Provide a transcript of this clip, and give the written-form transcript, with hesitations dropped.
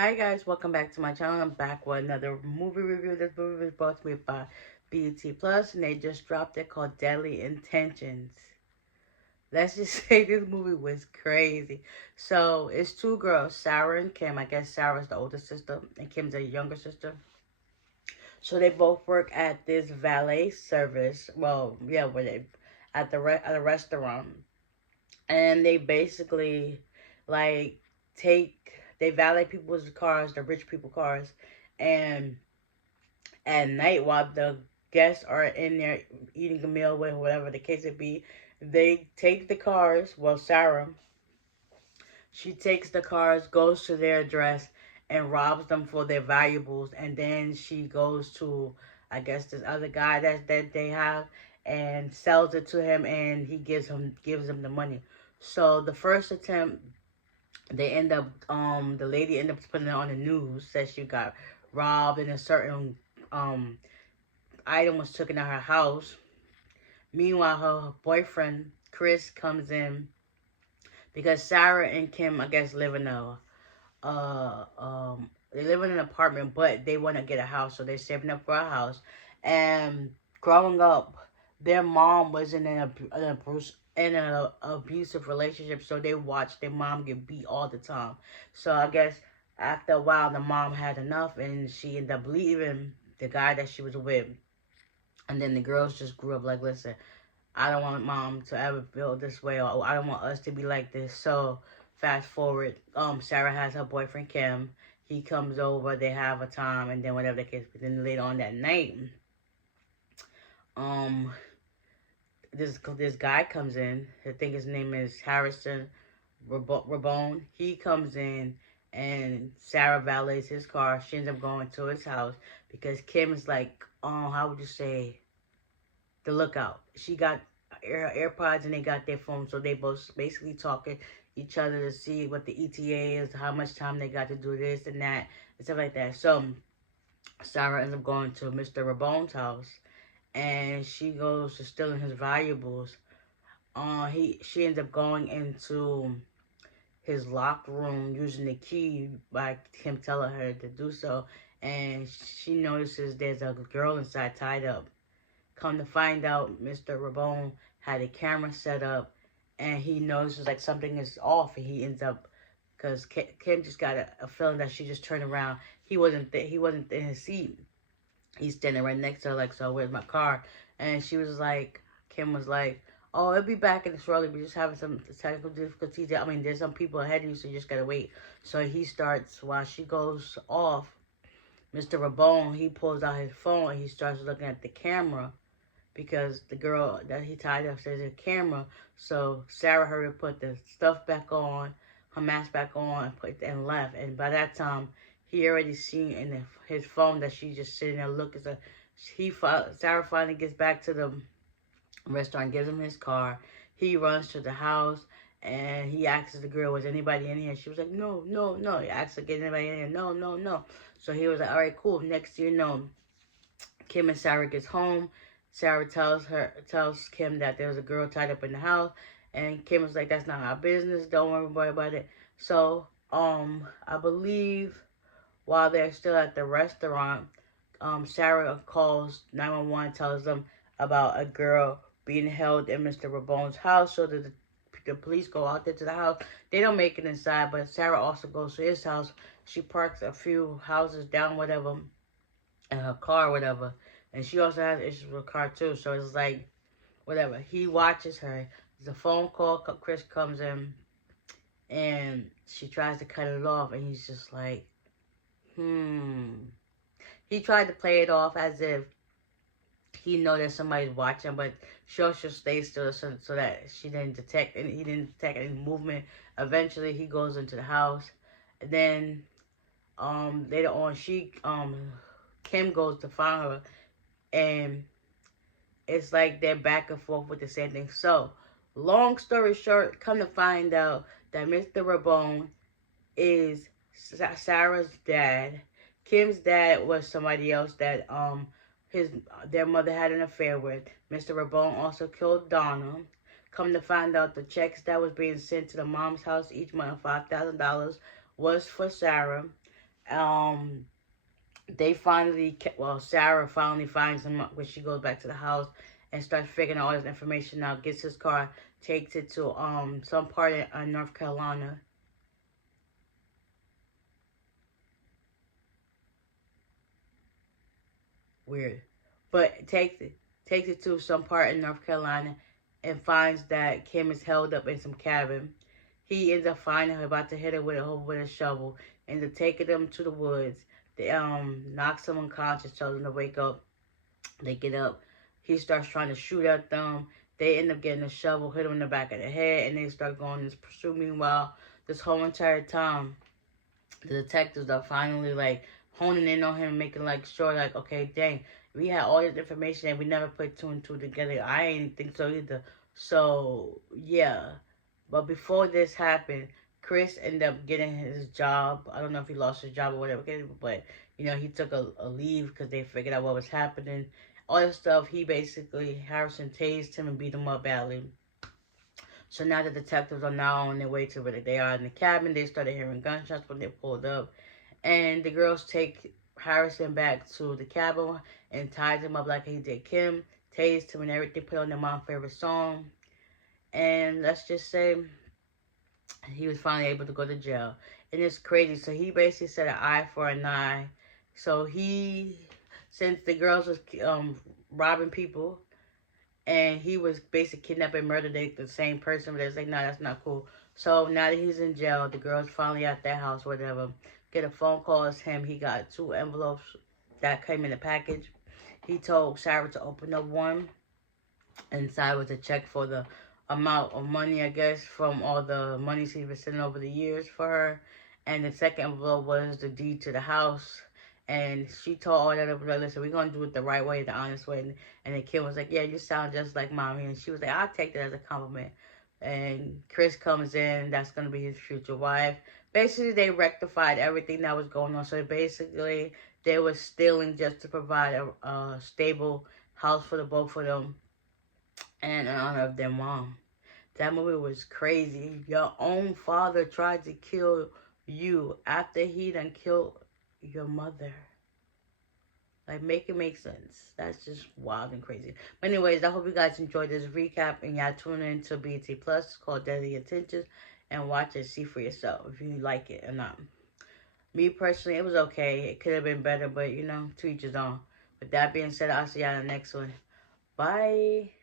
Hi guys, welcome back to my channel. I'm back with another movie review. This movie was brought to me by BET Plus, and they just dropped it called Deadly Intentions. Let's just say this movie was crazy. So it's two girls, Sarah and Kim. I guess Sarah's the older sister and Kim's the younger sister. So they both work at this valet service. Well, yeah, where they at a restaurant, and they basically like they valet people's cars, the rich people cars, and at night while the guests are in there eating a meal with whatever the case may be, they take the cars. Well, Sarah, she takes the cars, goes to their address, and robs them for their valuables, and then she goes to, I guess, this other guy that they have, and sells it to him, and he gives him the money. So the first attempt, they end up the lady ended up putting it on the news, says she got robbed and a certain um item was taken out her house. Meanwhile, her boyfriend Chris comes in because Sarah and Kim, I guess, live in a they live in an apartment, but they want to get a house, so they're saving up for a house. And growing up, their mom was in an abusive relationship, so they watched their mom get beat all the time. So I guess after a while, the mom had enough, and she ended up leaving the guy that she was with. And then the girls just grew up like, listen, I don't want mom to ever feel this way, or I don't want us to be like this. So fast forward, Sarah has her boyfriend Kim. He comes over, they have a time, and then whatever the case. But then later on that night, um, this guy comes in. I think his name is Harrison Rabone. He comes in, and Sarah valets his car. She ends up going to his house because Kim is like, how would you say, the lookout. She got AirPods and they got their phones, so they both basically talking each other to see what the ETA is, how much time they got to do this and that, and stuff like that. So Sarah ends up going to Mr. Rabone's house, and she goes to stealing his valuables. She ends up going into his locked room using the key by him telling her to do so, and she notices there's a girl inside tied up. Come to find out, Mr. Rabone had a camera set up, and he notices like something is off, and he ends up because Kim just got a feeling that she just turned around. He wasn't in his seat. He's standing right next to her, like, so where's my car? And she was like, Kim was like, oh, it'll be back in shortly. We're just having some technical difficulties. I mean, there's some people ahead of you, so you just gotta wait. So he starts while she goes off. Mr. Rabone, he pulls out his phone and he starts looking at the camera because the girl that he tied up says a camera. So Sarah hurried put the stuff back on, her mask back on, and left. And by that time, he already seen in his phone that she just sitting there looking. So Sarah finally gets back to the restaurant, gives him his car. He runs to the house. And he asks the girl, was anybody in here? She was like, no, no, no. He asked her, get anybody in here? No, no, no. So he was like, all right, cool. Next thing you know, Kim and Sarah gets home. Sarah tells Kim that there was a girl tied up in the house, and Kim was like, "That's not our business. Don't worry about it." So, I believe while they're still at the restaurant, Sarah calls 911, tells them about a girl being held in Mr. Rabone's house. So the police go out there to the house. They don't make it inside, but Sarah also goes to his house. She parks a few houses down, whatever, in her car, whatever. And she also has issues with her car too. So it's like, whatever. He watches her. There's a phone call. Chris comes in and she tries to cut it off. And he's just like, He tried to play it off as if he know that somebody's watching, but she also stays still so that she didn't detect, and he didn't detect any movement. Eventually, he goes into the house. And then later on, Kim goes to find her, and it's like they're back and forth with the same thing. So, long story short, come to find out that Mr. Rabone is Sarah's dad. Kim's dad was somebody else that his their mother had an affair with. Mr. Rabone also killed Donna. Come to find out, the checks that was being sent to the mom's house each month, $5,000, was for Sarah. Um, they finally, well, Sarah finally finds him when she goes back to the house and starts figuring all this information out. Gets his car, takes it to some part in North Carolina. Weird, but takes it to some part in North Carolina and finds that Kim is held up in some cabin. He ends up finding her, about to hit her with a shovel, ends up taking them to the woods. They knocks them unconscious, tells them to wake up. They get up. He starts trying to shoot at them. They end up getting a shovel, hit him in the back of the head, and they start going this pursuit. Meanwhile, this whole entire time, the detectives are finally like honing in on him, making like sure, like, okay, dang, we had all this information and we never put two and two together. I ain't think so either. So yeah, but before this happened, Chris ended up getting his job. I don't know if he lost his job or whatever, but he took a leave because they figured out what was happening. All this stuff, he basically, Harrison tased him and beat him up badly. So now the detectives are now on their way to where they are in the cabin. They started hearing gunshots when they pulled up. And the girls take Harrison back to the cabin and tied him up like he did Kim. Tased him and everything. Put on their mom's favorite song. And let's just say he was finally able to go to jail. And it's crazy. So he basically said an eye for an eye. So since the girls was robbing people, and he was basically kidnapping, murdered the same person, but it's like, no, that's not cool. So now that he's in jail, the girl's finally at their house, whatever. Get a phone call, it's him. He got 2 envelopes that came in a package. He told Sarah to open up one. Inside was a check for the amount of money, I guess, from all the monies he's been sending over the years for her. And the second envelope was the deed to the house. And she told all that up, like, listen, we're going to do it the right way, the honest way. And the kid was like, yeah, you sound just like mommy. And she was like, I'll take that as a compliment. And Chris comes in, that's going to be his future wife. Basically, they rectified everything that was going on. So basically, they were stealing just to provide a stable house for the both of them and in honor of their mom. That movie was crazy. Your own father tried to kill you after he done killed your mother. Like, make it make sense. That's just wild and crazy. But anyways, I hope you guys enjoyed this recap and y'all tune in to BT Plus. It's called Deadly Intentions. And watch it, see for yourself if you like it or not. Me personally, it was okay. It could have been better, but to each his own. With that being said, I'll see y'all in the next one. Bye.